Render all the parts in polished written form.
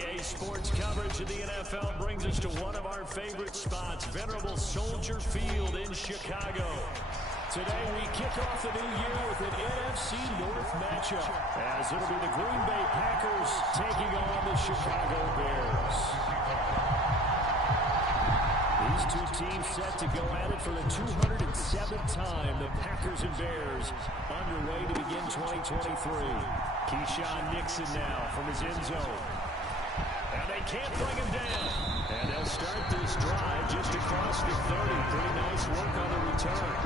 EA Sports coverage of the NFL brings us to one of our favorite spots, venerable Soldier Field in Chicago. Today we kick off the new year with an NFC North matchup, as it'll be the Green Bay Packers taking on the Chicago Bears. These two teams set to go at it for the 207th time. The Packers and Bears underway to begin 2023. Keyshawn Nixon now from his end zone. And they can't bring him down. And they'll start this drive just across the 30. Pretty nice work on the return.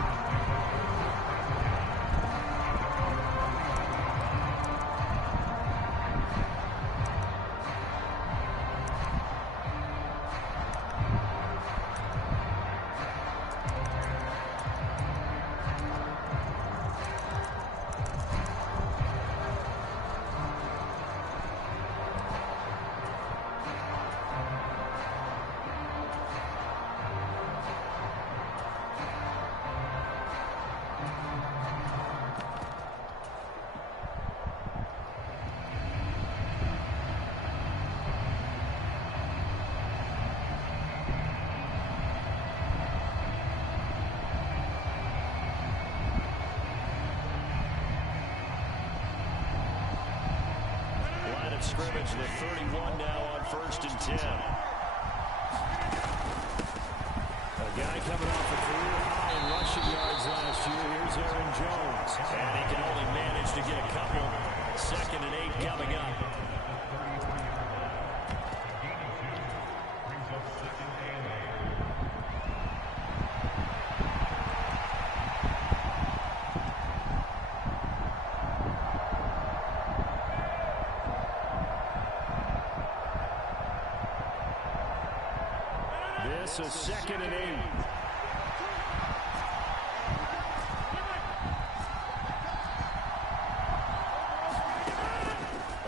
Scrimmage, the 31 now on 1st and 10. A guy coming off a career high in rushing yards last year. Here's Aaron Jones. And he can only manage to get a couple. 2nd and 8 coming up. This is 2nd and 8.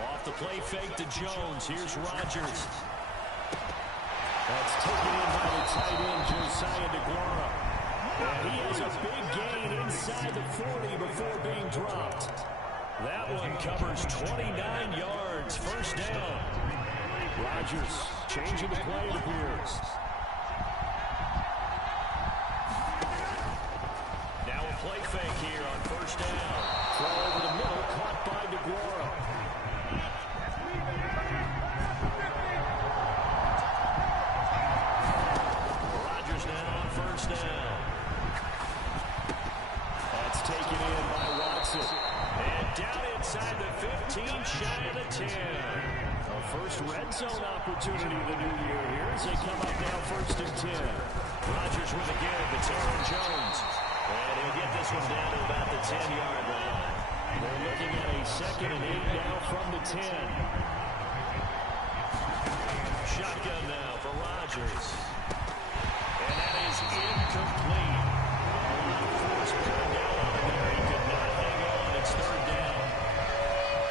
Off the play fake to Jones. Here's Rodgers. That's taken in by the tight end, Josiah DeGuara. And he has a big gain inside the 40 before being dropped. That one covers 29 yards. 1st down. Rodgers changing the play, it appears. Play fake here on 1st down. Throw over the middle, caught by DeGuara. Rodgers now on 1st down. That's taken in by Watson. And down inside the 15, shy of the 10. A first red zone opportunity of the new year here as they come up now 1st and 10. Rodgers with a give. It's Aaron Jones. And he'll get this one down to about the 10-yard line. They're looking at a 2nd and 8 now from the 10. Shotgun now for Rodgers. And that is incomplete. A lot of force bearing down on him there. He could not hang on. It's 3rd down.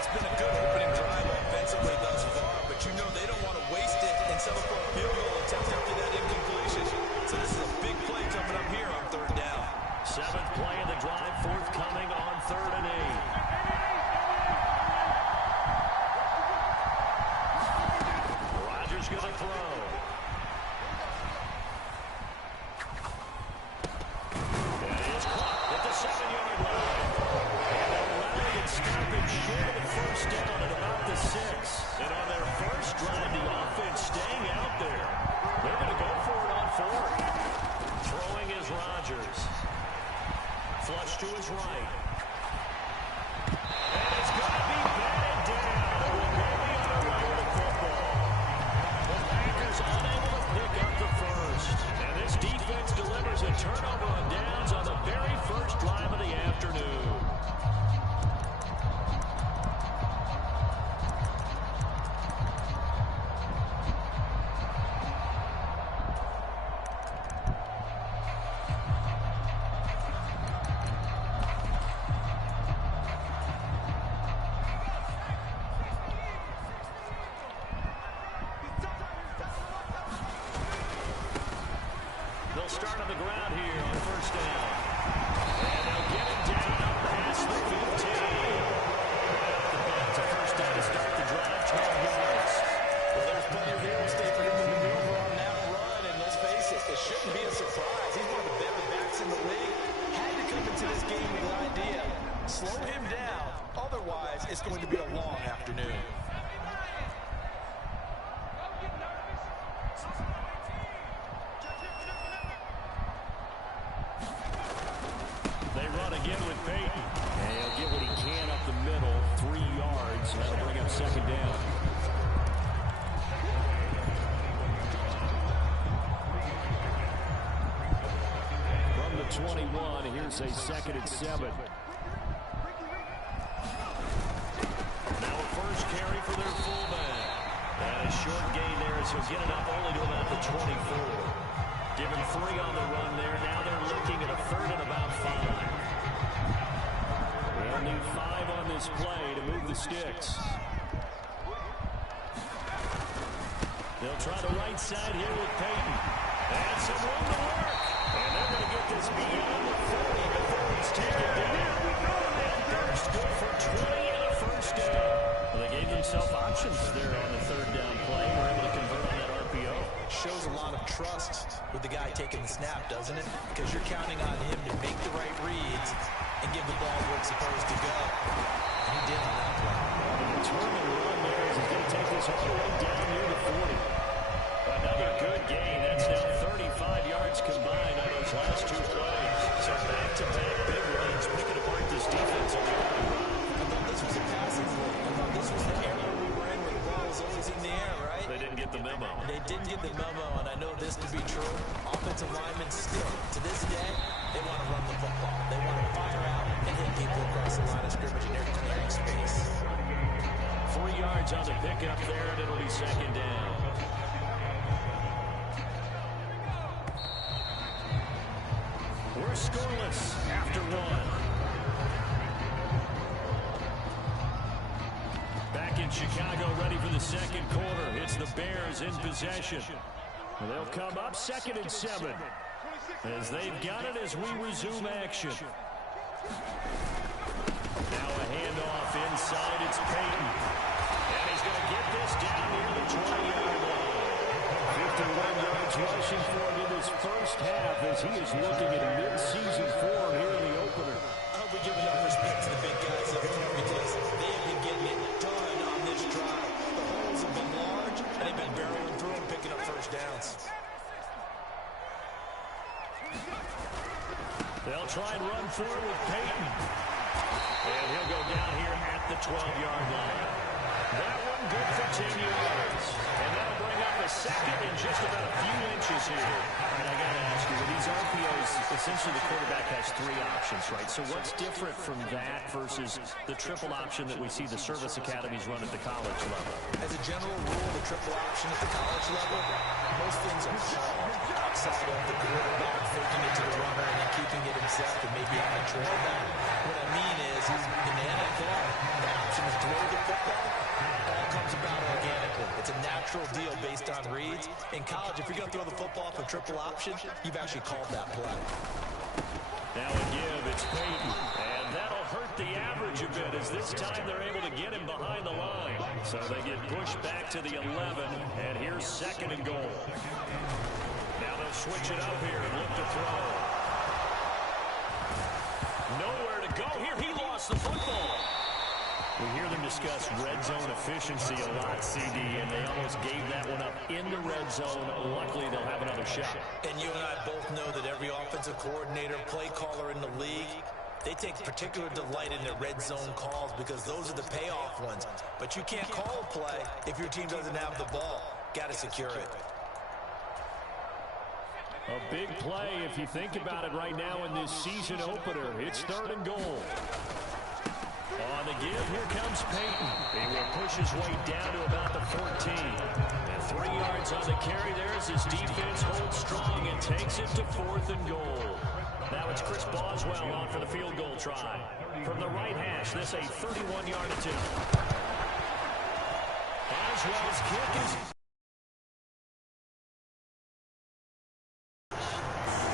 It's been a good opening drive offensively thus far, but you know they don't want to waste it and settle for a field goal attempt after that incompletion. So this is a big play coming up here on 3rd down. 7th play of the drive, forthcoming on 3rd and 8. Rodgers going to throw. That is caught at the 7-yard line. And they're rallying and stopping short of the 1st down at about the 6. And on their first drive, the offense staying out there. They're going to go for it on 4th. Throwing is Rodgers. Flush to his right. And it's going to be batted down. It will go the other way with the football. The Packers unable to pick up the 1st. And this defense delivers a turnover on downs on the very first drive of the afternoon. They'll start on the ground here on 1st down. And they'll get it down past the 15. The back to 1st down to start the drive, 12 yards. Well, into this game with the idea, slow him down, otherwise it's going to be a long afternoon. They run again with Peyton. And he'll get what he can up the middle, 3 yards, and that'll bring up second down. From the 21, here's a 2nd and 7. Now a first carry for their fullback. And a short gain there as he'll get it up only to about the 24. Give him 3 on the run there. Now they're looking at a 3rd and about 5. They'll need 5 on this play to move the sticks. They'll try the right side here with Peyton. And some room to work. And they're going to get this beyond the 40 before he's taken down. And Durst good for 20 and a first down. Well, they gave themselves options there on the 3rd down play. We're able to convert on that RPO. Shows a lot of trust with the guy taking the snap, doesn't it? Because you're counting on him to make the right reads and give the ball where it's supposed to go. And he did on that play. The determined run there is he's going to take this all the way down near the 40. Another good gain. That's now 35 yards combined on those last 2 plays. So back-to-back big runs, picking apart this defense on the opening run. I thought this was a passing play. I thought this was the era we were in where the ball was always in the air, right? They didn't get the memo. They didn't get the memo, and I know this to be true. Offensive linemen still, to this day, they want to run the football. They want to fire out and hit people across the line of scrimmage, and they're clearing space. 3 yards on the pickup there, and it'll be second down. We're scoreless after 1. Back in Chicago, ready for the 2nd quarter. It's the Bears in possession. They'll come up 2nd and 7 as they've got it as we resume action. Now a handoff inside. It's Peyton. And he's going to get this down near the 20-yard line. 51 yards rushing for him in this first half as he is looking at a mid-season form here in the opener. I hope we give enough respect to the big guys up there because they have been getting it done on this drive. The holes have been large, and they've been barreling through and picking up first downs. They'll try and run forward with Peyton. And he'll go down here at the 12-yard line. That one good for 10 yards. And that'll bring up a 2nd in just about a few inches here. All right, I got to ask you, with these RPOs, essentially the quarterback has 3 options, right? So what's different from that versus the triple option that we see the service academies run at the college level? As a general rule, the triple option at the college level, most things are called outside of the quarterback faking it to the runner and then keeping it himself and maybe having a trail back. What I mean is, in the NFL, the option is throw the football. All comes about organically. It's a natural deal based on reads. In college, if you're going to throw the football for triple option, you've actually called that play. Now a give, it's Peyton. And that'll hurt the average a bit as this time they're able to get him behind the line. So they get pushed back to the 11, and here's 2nd and goal. Now they'll switch it up here and look to throw. Nowhere to go here. He lost the football. We hear them discuss red zone efficiency a lot, CD, and they almost gave that one up in the red zone. Luckily, they'll have another shot. And you and I both know that every offensive coordinator, play caller in the league, they take particular delight in their red zone calls because those are the payoff ones. But you can't call a play if your team doesn't have the ball. Got to secure it. A big play if you think about it right now in this season opener. It's 3rd and goal. On the give, here comes Peyton. He will push his way down to about the 14. And 3 yards on the carry there as his defense holds strong and takes it to 4th and goal. Now it's Chris Boswell on for the field goal try. From the right hash, this a 31-yard attempt. Boswell's kick is...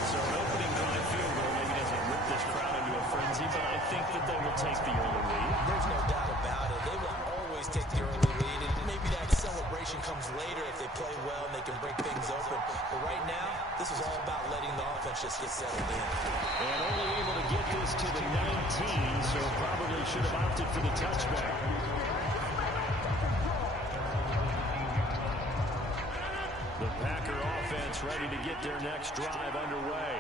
So an opening drive field goal maybe doesn't whip this crowd into a frenzy, but I think that they will take the early lead. There's no doubt about it. They will always take the early lead, and maybe that celebration comes later if they play well and they can break things open. But right now, this is all about letting the offense just get settled in. And only able to get this pass to the 19, so probably should have opted for the touchback. The Packer offense ready to get their next drive underway.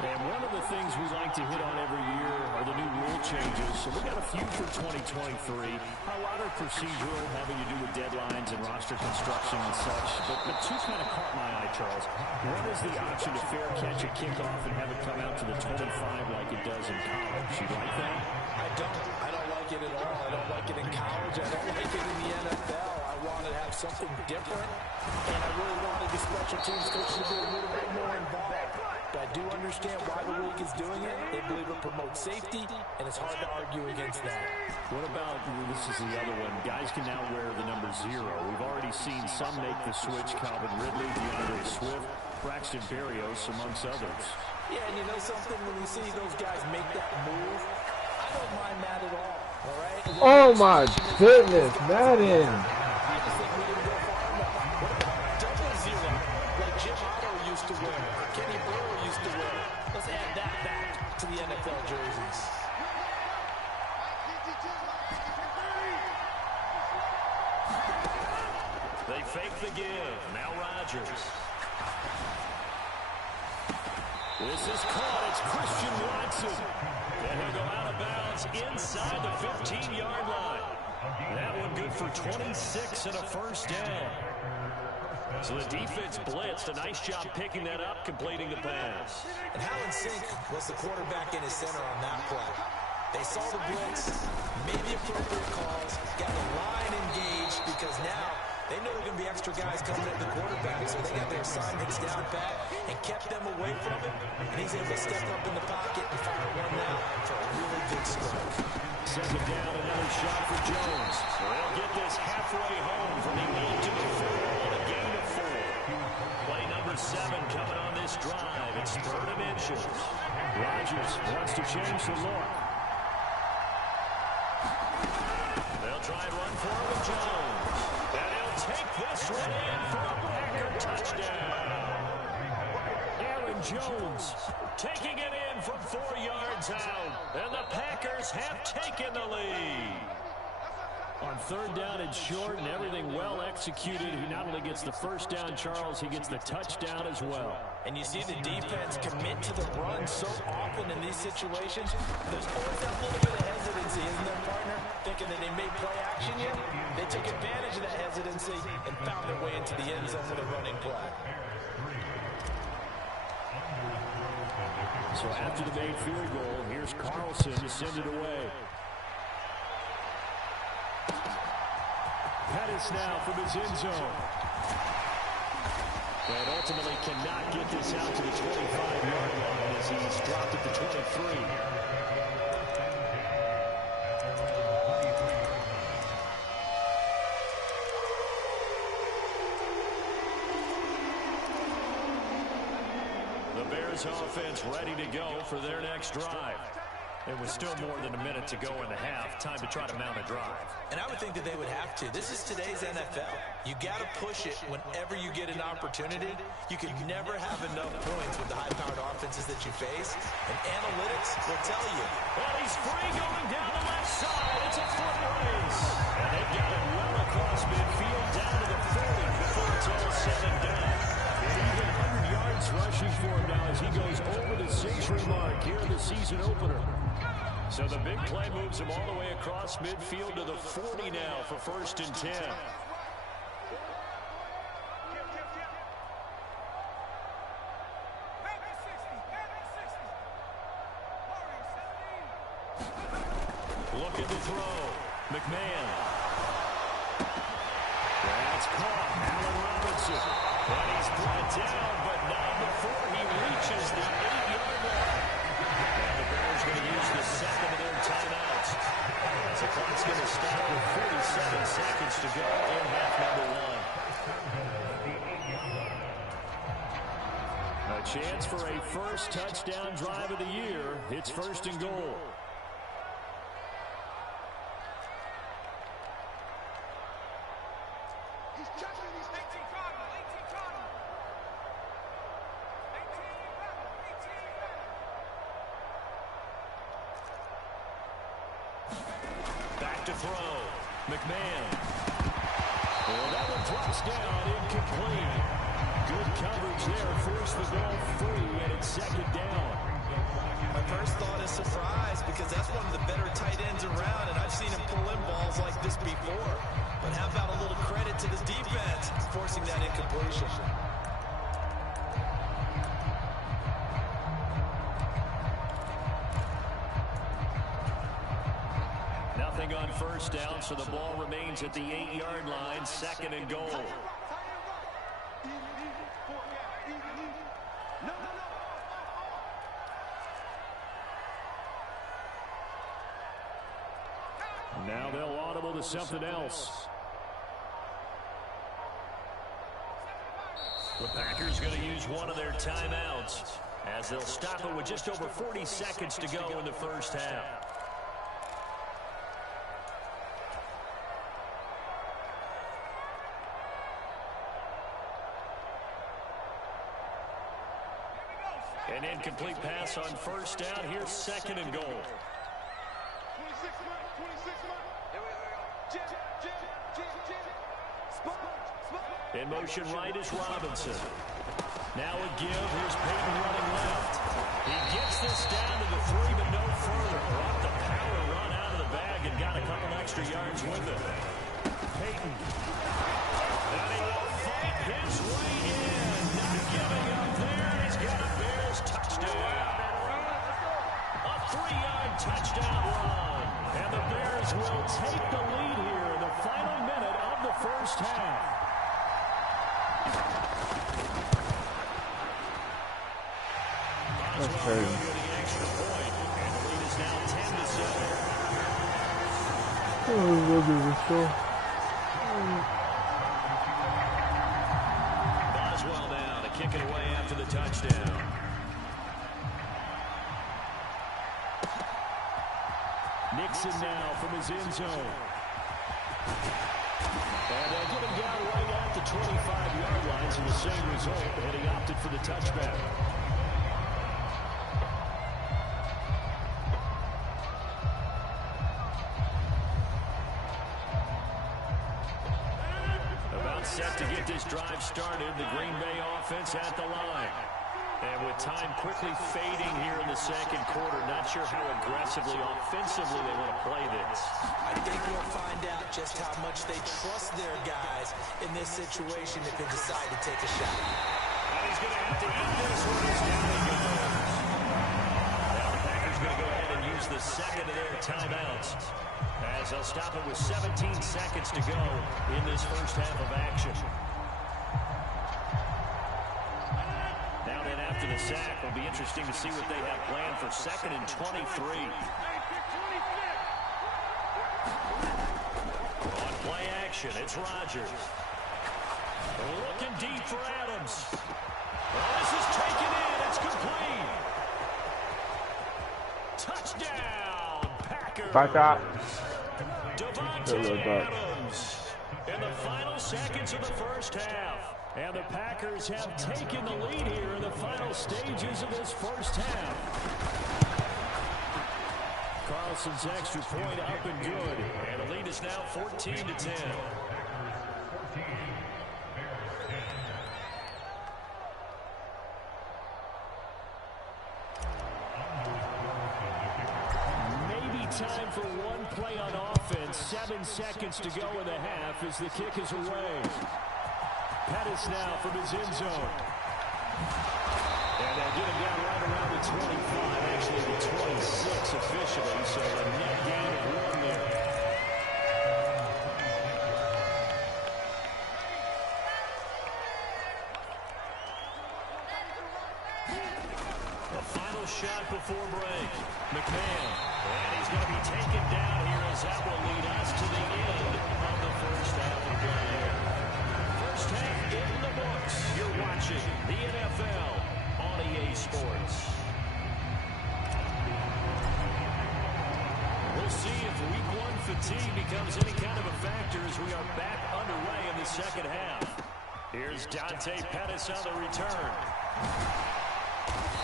And one of the things we like to hit on every year are the new rule changes. So we got a few for 2023. A lot are procedural, having to do with deadlines and roster construction and such. But two kind of caught my eye, Charles. One is the option to fair catch a kickoff and have it come out to the 25 like it does in college. You like that? I don't like it at all. I don't like it in college. I don't like it in the NFL. I want to have something different. And I really wanted the special teams coach to be a little bit more involved. But I do understand why the league is doing it. They believe it promotes safety, and it's hard to argue against that. What about, this is the other one, guys can now wear the number 0. We've already seen some make the switch, Calvin Ridley, DeAndre Swift, Braxton Berrios, amongst others. Yeah, and you know something? When you see those guys make that move, I don't mind that at all right? Oh, my goodness, Madden. I just think we didn't go far enough. What about double 0, like Jim Otto used to wear, or Kenny Burrow used to wear? Let's add that back to the NFL jerseys. They fake the give. Now Rodgers. This is caught. It's Christian Watson. And he'll go out of bounds inside the 15-yard line. That one good for 26 and a first down. So the defense blitzed. A nice job picking that up, completing the pass. And how in sync was the quarterback in his center on that play? They saw the blitz, made the appropriate calls, got the line engaged because now they know there are going to be extra guys coming at the quarterback, so they got their assignments down pat and kept them away from him. And he's able to step up in the pocket and fire one now for a really good strike. Second down, another shot for Jones. They'll get this halfway home from the 8 to the 4 on a gain of 4. Play number 7 coming on this drive. It's 3rd and inches. Rodgers wants to change the look. They'll try and run for it with Jones. And he'll take this one in for a Packer touchdown. Aaron Jones taking it in from 4 yards out. And the Packers have taken the lead. On 3rd down and short and everything well executed, he not only gets the first down, Charles, he gets the touchdown as well. And you see the defense commit to the run so often in these situations. There's always that little bit of hesitancy, isn't there, partner? Thinking that they may play action yet. They took advantage of that hesitancy and found their way into the end zone with a running play. So after the made field goal, here's Carlson to send it away. Pettis now from his end zone. And ultimately cannot get this out to the 25-yard line as he's dropped at the 23. The Bears offense ready to go for their next drive. And with still more than a minute to go in the half, time to try to mount a drive. And I would think that they would have to. This is today's NFL. You got to push it whenever you get an opportunity. You can never have enough points with the high-powered offenses that you face. And analytics will tell you. Well, he's free going down the left side. It's a foot race. And they've got it well across midfield down to the 40 before it's all said and done. And even 100 yards rushing for him now as he goes over the century mark here in the season opener. So the big play moves him all the way across midfield to the 40 now for 1st and 10. Look at the throw. McMahon. That's caught. Allen Robinson. And he's brought down, but not before he reaches the 8-yard line. And the Bears going to use the second of their timeouts. The clock's going to stop with 47 seconds to go in half number 1. A chance for a first touchdown drive of the year. It's 1st and goal. to throw. McMahon. Well, that one drops down, incomplete. Good coverage there, forced the ball free, and it's second down. My first thought is surprise, because that's one of the better tight ends around, and I've seen him pull in balls like this before. But how about a little credit to the defense forcing that incompletion? Nothing on first down, so the ball remains at the 8-yard line, second and goal. Now they'll audible to something else. The Packers going to use one of their timeouts as they'll stop it with just over 40 seconds to go in the first half. An incomplete pass on first down. Here's second and goal. In motion right is Robinson. Now a give. Here's Peyton running left. He gets this down to the 3, but no further. Brought the power run out of the bag and got a couple extra yards with it. Peyton. And he will fight his way in. Not giving up there. He's got a Bears touchdown. A 3-yard touchdown run. And the Bears will take the lead here in the final minute of the first half. That's crazy. Boswell now to kick it away after the touchdown. Nixon now from his end zone. And they'll get him down right at the 25-yard line, so the same result, and he opted for the touchback. About set to get this drive started, the Green Bay offense at the line. And with time quickly fading here in the second quarter, not sure how aggressively, offensively they want to play this. I think we'll find out just how much they trust their guys in this situation if they decide to take a shot. And he's going to have to eat this one as down he goes. Now the Packers going to go ahead and use the second of their timeouts as they'll stop it with 17 seconds to go in this first half of action. Now then, after the sack, it'll be interesting to see what they have planned for second and 23. On play action, it's Rodgers. Looking deep for Adams. Oh, this is taken in. It's complete. Touchdown, Packers. Back up. Devontae Adams in the final seconds of the first half. And the Packers have taken the lead here in the final stages of this first half. Carlson's extra point up and good. And the lead is now 14-10. Maybe time for one play on offense. 7 seconds to go in the half as the kick is away. Pettis now from his end zone. And they'll get him down right around the 25, actually the 26 officially, so a net gain of 1 there. The final shot before break. McMahon. And he's going to be taken down here as that will lead us to the end of the first half of play here. First half in the books. You're watching the NFL on EA Sports. We'll see if week 1 fatigue becomes any kind of a factor as we are back underway in the second half. Here's Dante Pettis on the return.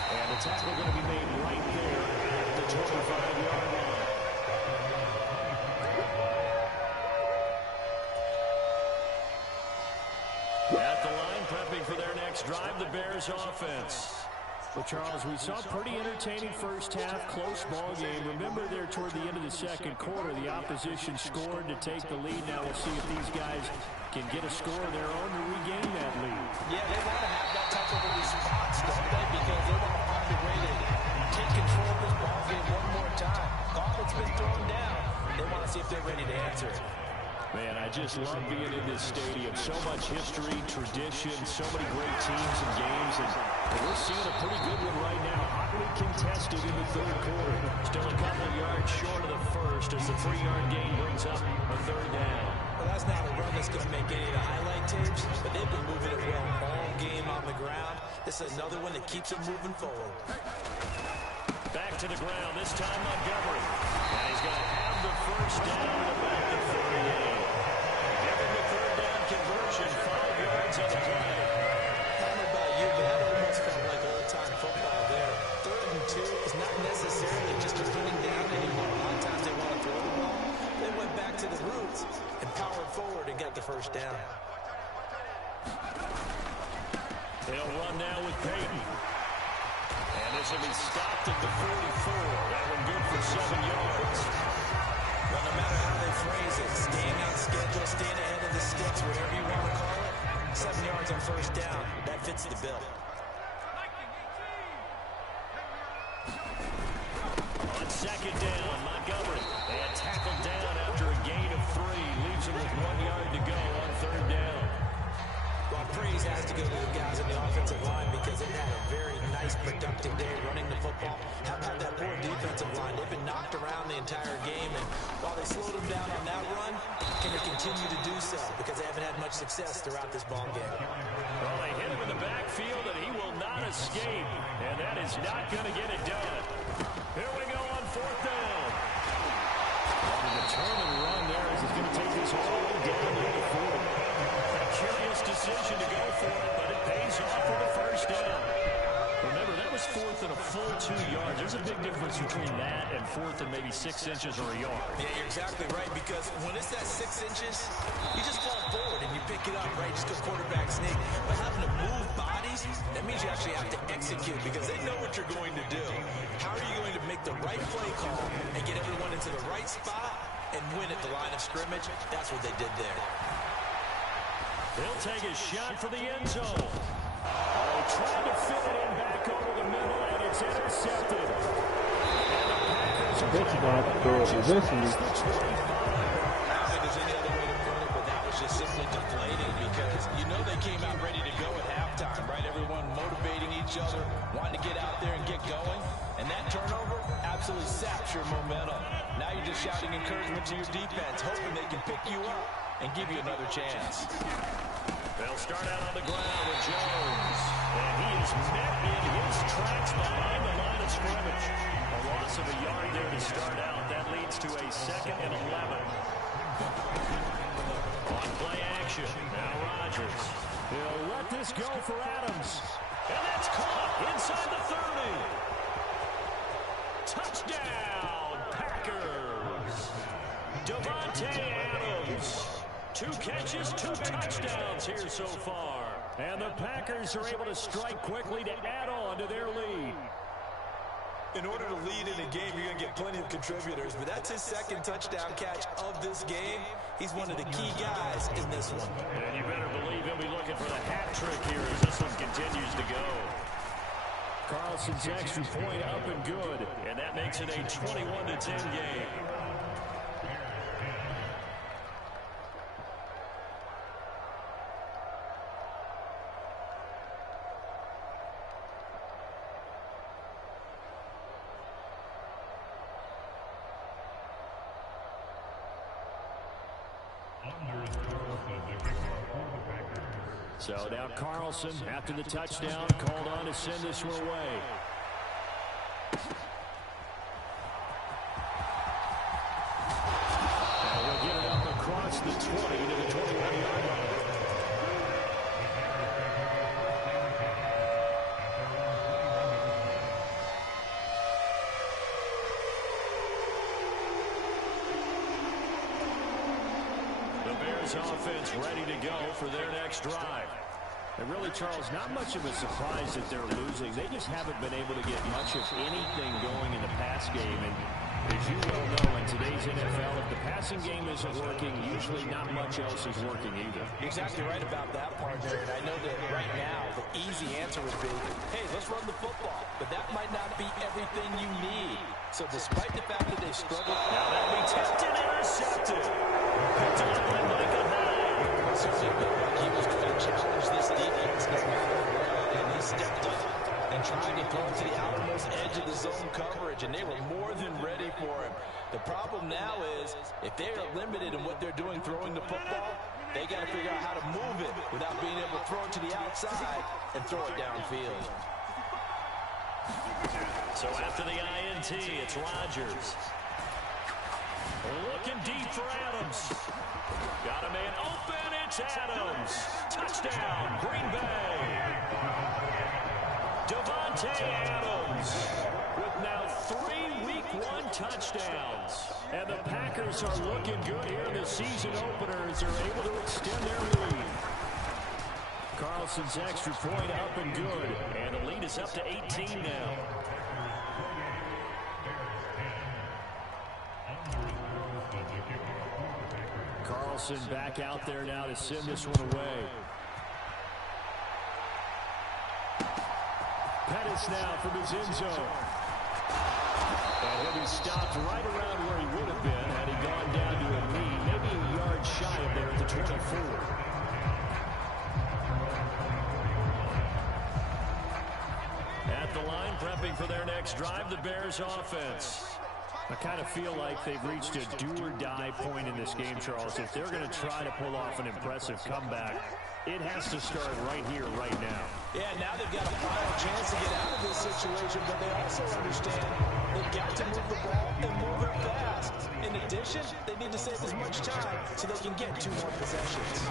And the tackle going to be made right there at the 25-yard line. drive the Bears offense. Well, Charles, we saw a pretty entertaining first half, close ball game. Remember there toward the end of the second quarter, the opposition scored to take the lead. Now we'll see if these guys can get a score of their own to regain that lead. Yeah, they want to have that type of a response, don't they? Because they want to find a way to take control of this ball game one more time. Gauntlet's been thrown down. They want to see if they're ready to answer it. Man, I just love being in this stadium. So much history, tradition, so many great teams and games. And we're seeing a pretty good one right now. Hotly contested in the third quarter. Still a couple of yards short of the first as the 3-yard gain brings up a third down. Well, that's not a run that's going to make any of the highlight tapes, but they've been moving it well all game on the ground. This is another one that keeps it moving forward. Back to the ground, this time Montgomery. And he's going to have the first down at about the 38. Getting the third down conversion, 5 yards on the play. I don't know about you, but that almost felt like old-time football there. 3rd and 2 is not necessarily just a running down anymore. A lot of times they want to throw the ball. They went back to the roots and powered forward and got the first down. They'll run now with Peyton. And this will be stopped at the 44. That one good for 7 yards. Well, no matter how they phrase it, staying on schedule, staying ahead of the sticks, whatever you want to call it, 7 yards on first down, that fits the bill. On second down, Montgomery. And tackled down after a gain of 3. Leaves him with 1 yard to go on third down. Well, praise has to go to the guys in the offensive line because they've had a very nice, productive day running the football. How about that poor defensive line? They've been knocked around the entire game, and while they slowed them down on that run, can they continue to do so? Because they haven't had much success throughout this ball game. Well, they hit him in the backfield, and he will not escape. And that is not going to get it done. Here we go on fourth down. The turn and run there as he's going to take this all the way down to the 40. A curious decision to go for it, but it pays off for the first down. Remember, that was 4th and a full 2 yards. There's a big difference between that and 4th and maybe 6 inches or a yard. Yeah, you're exactly right, because when it's that 6 inches, you just fall forward and you pick it up, right? Just go quarterback sneak. But having to move bodies, that means you actually have to execute because they know what you're going to do. How are you going to make the right play call and get everyone into the right spot and win at the line of scrimmage? That's what they did there. He'll take a shot for the end zone. Oh, trying to fit it in back over the middle, and it's intercepted. And the Packers are going to have to throw it eventually. I don't think there's any other way to put it, but that was just simply deflating because you know they came out ready to go at halftime, right? Everyone motivating each other, wanting to get out there and get going. And that turnover absolutely saps your momentum. Now you're just shouting encouragement to your defense, hoping they can pick you up and give you another chance. They'll start out on the ground with Jones. And he is met in his tracks behind the line of scrimmage. A loss of a yard there to start out. That leads to a 2nd and 11. On play action. Now Rodgers. He'll let this go for Adams. And that's caught inside the 30. Touchdown, Packers. Devontae Adams. 2 catches, 2 touchdowns here so far. And the Packers are able to strike quickly to add on to their lead. In order to lead in a game, you're going to get plenty of contributors, but that's his 2nd touchdown catch of this game. He's one of the key guys in this one. And you better believe he'll be looking for the hat trick here as this one continues to go. Carlson's extra point up and good, and that makes it a 21-10 game. So now Carlson, after the touchdown, called on to send this one away. And we'll get it up across the 20 to the 21-yard line. The Bears offense ready to go for their next drive. And really, Charles, not much of a surprise that they're losing. They just haven't been able to get much of anything going in the pass game. And as you well know, in today's NFL, if the passing game isn't working, usually not much else is working either. You're exactly right about that, partner. And I know that right now, the easy answer would be, hey, let's run the football. But that might not be everything you need. So despite the fact that they've struggled, now that'll be tested, intercepted. Picked up by Micah Hyde. Certainly looked like he was going to challenge this defense no matter what. And he stepped up and tried to throw it to the outermost edge of the zone coverage, and they were more than ready for him. The problem now is, if they are limited in what they're doing throwing the football, they got to figure out how to move it without being able to throw it to the outside and throw it downfield. So after the INT, it's Rodgers. Looking deep for Adams. Got a man open, it's Adams. Touchdown, Green Bay. Devontae Adams with now 3 Week 1 touchdowns. And the Packers are looking good here in the season opener as they're able to extend their lead. Carlson's extra point up and good. And the lead is up to 18 now. Carlson back out there now to send this one away. Pettis now from his end zone. And he'll be stopped right around where he would have been had he gone down to a knee, maybe a yard shy of there at the 24. At the line, prepping for their next drive, the Bears offense. I kind of feel like they've reached a do-or-die point in this game, Charles. If they're going to try to pull off an impressive comeback, it has to start right here, right now. Yeah, now they've got a final chance to get out of this situation, but they also understand they've got to move the ball and move it fast. In addition, they need to save as much time so they can get 2 more possessions.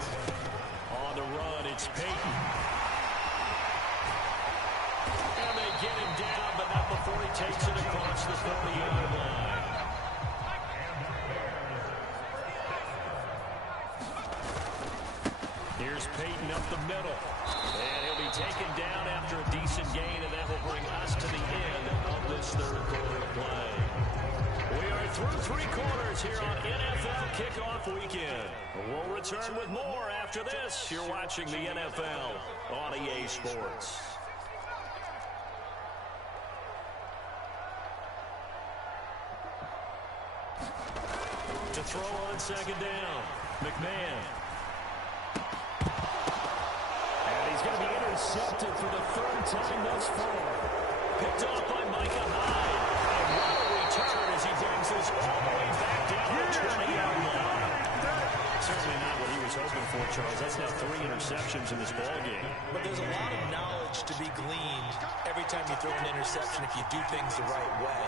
On the run, it's Peyton. And they get him down, but not before he takes it across the 40-yard line. Here's Peyton up the middle. And he'll be taken down after a decent gain, and that will bring us to the end of this third quarter of play. We are through 3 quarters here on NFL Kickoff Weekend. We'll return with more after this. You're watching the NFL on EA Sports. To throw on second down, McMahon. And he's going to be intercepted for the 3rd time thus far. Picked off by Micah Hyde. And what a return as he brings this all the way back down to the 20-yard line. Certainly not what he was hoping for, Charles. That's now 3 interceptions in this ballgame. But there's a lot of knowledge to be gleaned every time you throw an interception if you do things the right way.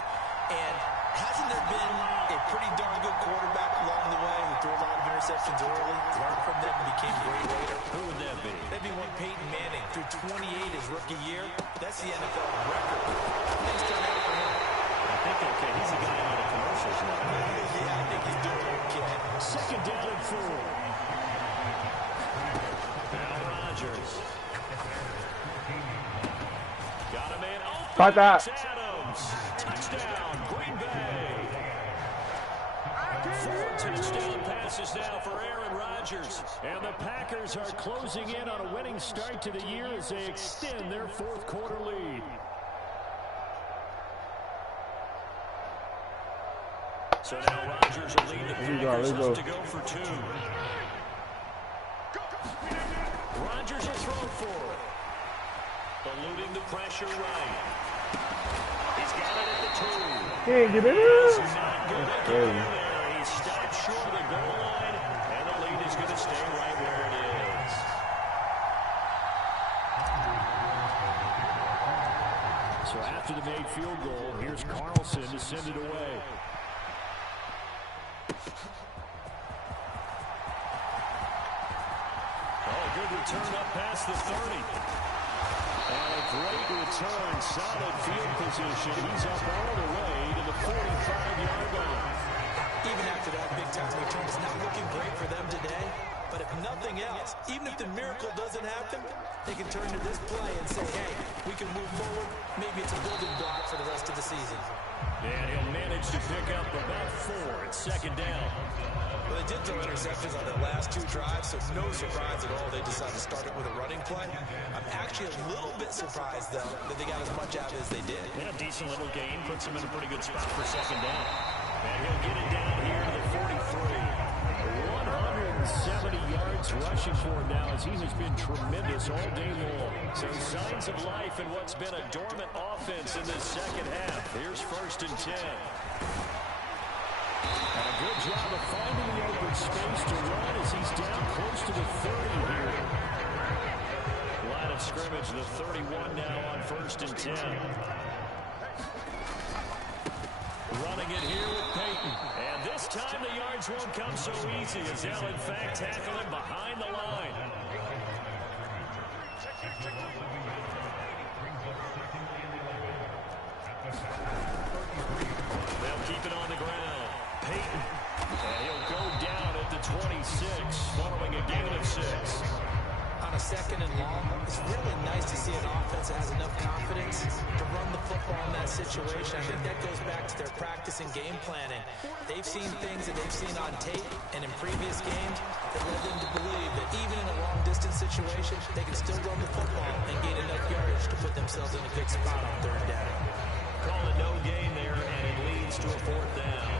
And hasn't there been a pretty darn good quarterback along the way who threw a lot of interceptions early, learned from them, and became great later? Who would that be? That'd be one Peyton Manning. Threw 28 his rookie year. That's the NFL record. Things turned out for him. I think, okay, he's the guy on the commercials now. Yeah, I think he's doing okay. Second down and 4. Now Rodgers. Got a man open. Got that. Adams. Touchdown, Green Bay. 4 touchdown passes now for Aaron Rodgers. And the Packers are closing in on a winning start to the year as they extend their 4th quarter lead. So now Rodgers will lead the Packers up to go for 2. Rodgers will throw for it. Eluding the pressure right. He's got it at the 2. He ain't get it. That's crazy. He's stopped short of the goal line, and the lead is going to stay right where it is. So after the made field goal, here's Carlson to send it away. Oh, good return up past the 30. And a great return, solid field position. He's up all the way to the 45-yard line. Even after that big-time return, it's not looking great for them today. But if nothing else, even if the miracle doesn't happen, they can turn to this play and say, hey, we can move forward. Maybe it's a building block for the rest of the season. And he'll manage to pick up about 4 at second down. Well, they did throw interceptions on their last 2 drives, so no surprise at all they decided to start it with a running play. I'm actually a little bit surprised, though, that they got as much out as they did. Yeah, decent little gain. Puts him in a pretty good spot for second down. And he'll get it down here to the 43. 170 yards rushing for him now as he has been tremendous all day long. So signs of life in what's been a dormant offense in this second half. Here's 1st and 10. And a good job of finding the open space to run as he's down close to the 30 here. Line of scrimmage, the 31 now on 1st and 10. Running it here with Peyton. And this time the yards won't come so easy as they'll in fact tackle him behind the line. They'll keep it on the ground. Peyton. And he'll go down at the 26 following a gain of 6. On a 2nd and long, it's really nice to see an offense that has enough confidence to run the football in that situation. I think that goes back to their practice and game planning. They've seen things that they've seen on tape and in previous games that led them to believe that even in a long-distance situation, they can still run the football and gain enough yardage to put themselves in a good spot on 3rd down. Call it no gain there, and it leads to a 4th down.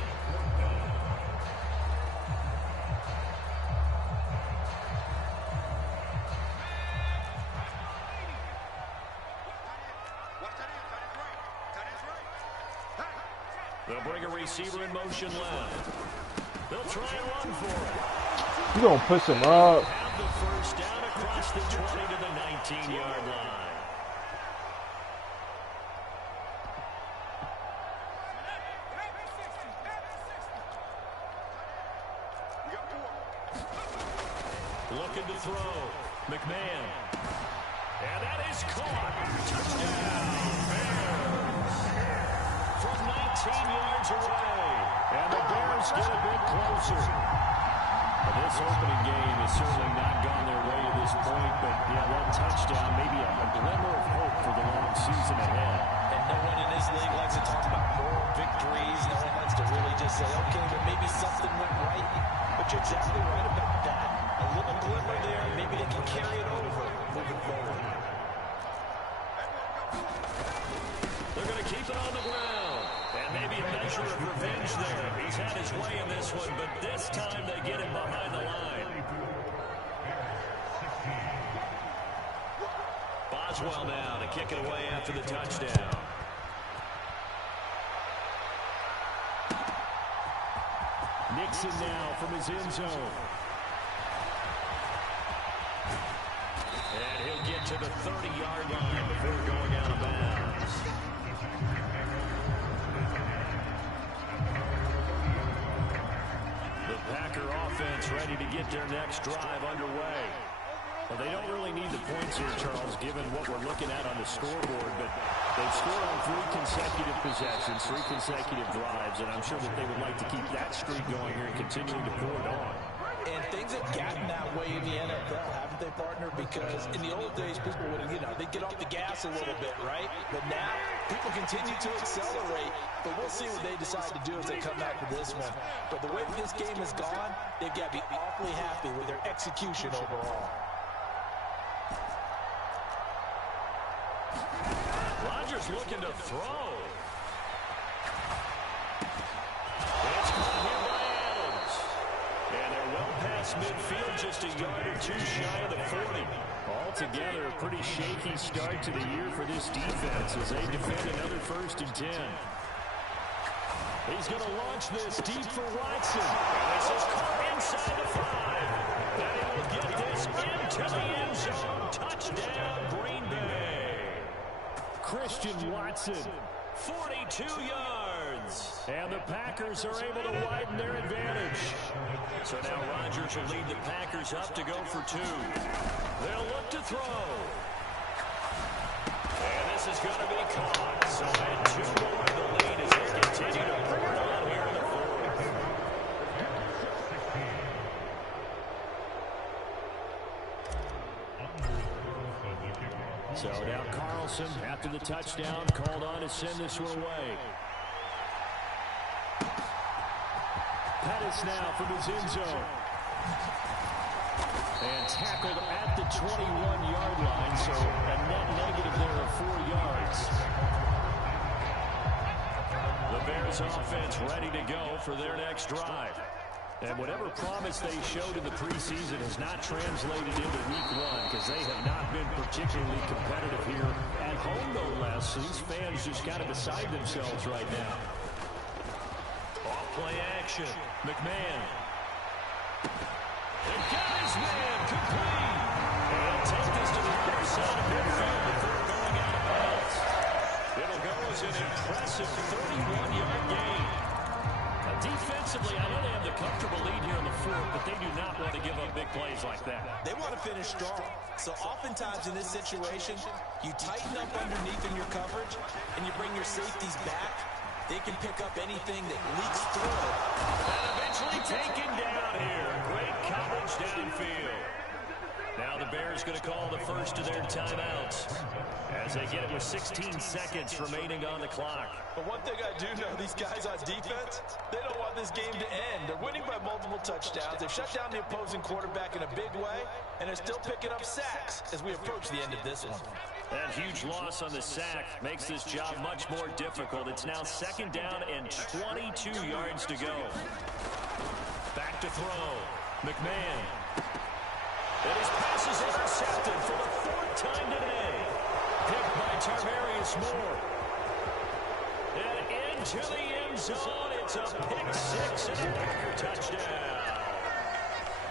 They'll bring a receiver in motion left. They'll try and run for it. You gonna push him up. Have the 1st down across the 20 to the 19-yard line. Looking to throw. McMahon. And that is caught. Touchdown. From 19 yards away. And the Bears get a bit closer. Well, this opening game has certainly not gone their way to this point, but yeah, that touchdown, maybe a glimmer of hope for the long season ahead. And no one in this league likes to talk about moral victories. No one likes to really just say, okay, but maybe something went right. But you're exactly right about that. A little glimmer there, maybe they can carry it over moving forward. They're going to keep it on the ground. And maybe a measure of revenge there. He's had his way in this one, but this time they get him behind the line. Boswell now to kick it away after the touchdown. Nixon now from his end zone. And he'll get to the 30-yard line before going out of bounds. The Packer offense ready to get their next drive underway. Well, they don't really need the points here, Charles, given what we're looking at on the scoreboard, but they've scored on 3 consecutive possessions, 3 consecutive drives, and I'm sure that they would like to keep that streak going here and continuing to pour it on. And things have gotten that way in the NFL, haven't they, partner? Because in the old days, people would, they'd get off the gas a little bit, right? But now, people continue to accelerate. But we'll see what they decide to do as they come back to this one. But the way this game has gone, they've got to be awfully happy with their execution overall. Rodgers looking to throw. It's caught here by Adams. And they're well past midfield, just a yard or 2 shy of the 40. Altogether, a pretty shaky start to the year for this defense as they defend another 1st and 10. He's going to launch this deep for Watson. And this is caught inside the 5. And he will get this into the end zone. Touchdown, Green Bay. Christian Watson, 42 yards. And the Packers are able to widen their advantage. So now Rodgers will lead the Packers up to go for 2. They'll look to throw. And this is going to be caught. So add 2 more to the lead as they continue to bring it on here in the 4th. So now Carlson, after the touchdown, called on to send this one away. Pettis now from his end zone. And tackled at the 21-yard line, so a net negative there of 4 yards. The Bears offense ready to go for their next drive. And whatever promise they showed in the preseason has not translated into week one because they have not been particularly competitive here at home, no less. So these fans just kind of beside themselves right now. Off-play action. McMahon. And got his man complete. And take this to the other side of midfield before going out of bounds. It'll go as an impressive 31-yard gain. Defensively, I know they have the comfortable lead here in the fourth, but they do not want to give up big plays like that. They want to finish strong. So oftentimes in this situation, you tighten up underneath in your coverage, and you bring your safeties back. They can pick up anything that leaks through. And eventually taken down here. Great coverage downfield. Now the Bears going to call the first of their timeouts as they get it with 16 seconds remaining on the clock. But one thing I do know, these guys on defense, they don't want this game to end. They're winning by multiple touchdowns. They've shut down the opposing quarterback in a big way, and they're still picking up sacks as we approach the end of this one. That huge loss on the sack makes this job much more difficult. It's now second down and 22 yards to go. Back to throw. McMahon. And his pass is intercepted for the fourth time today. Picked by Tarvarius Moore. And into the end zone. It's a pick six and a Packer touchdown.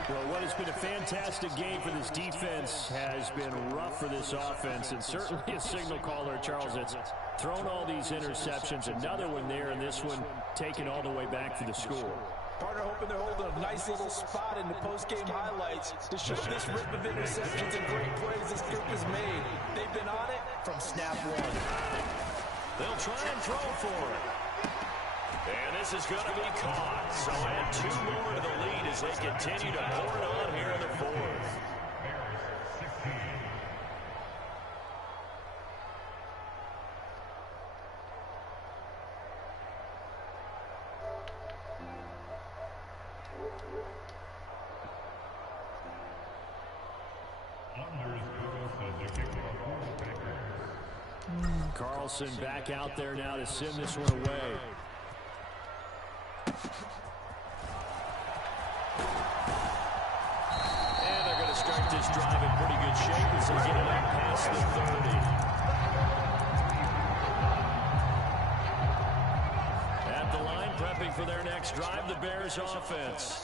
Well, what has been a fantastic game for this defense has been rough for this offense, and certainly a signal caller, Charles, that's thrown all these interceptions. Another one there, and this one taken all the way back for the score. Partner hoping they're holding a nice little spot in the post-game highlights to show this rip of interceptions and great plays this group has made. They've been on it from snap one. They'll try and throw for it. And this is going to be caught. So add 2 more to the lead as they continue to pour it on here in the fourth. Carlson back out there now to send this one away. And they're going to start this drive in pretty good shape as they get it out past the 30. At the line, prepping for their next drive, the Bears offense.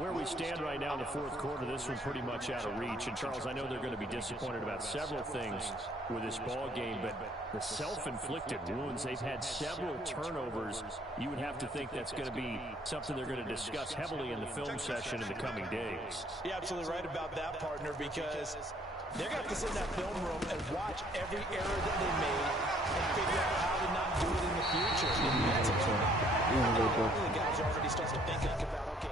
Where we stand right now in the fourth quarter, this one pretty much out of reach. And, Charles, I know they're going to be disappointed about several things with this ball game, but the self-inflicted wounds, they've had several turnovers. You would have to think that's going to be something they're going to discuss heavily in the film session in the coming days. You're absolutely right about that, partner, because they're going to have to sit in that film room and watch every error that they made and figure out how to not do it in the future. And that's a the guys are already starting to think about, okay,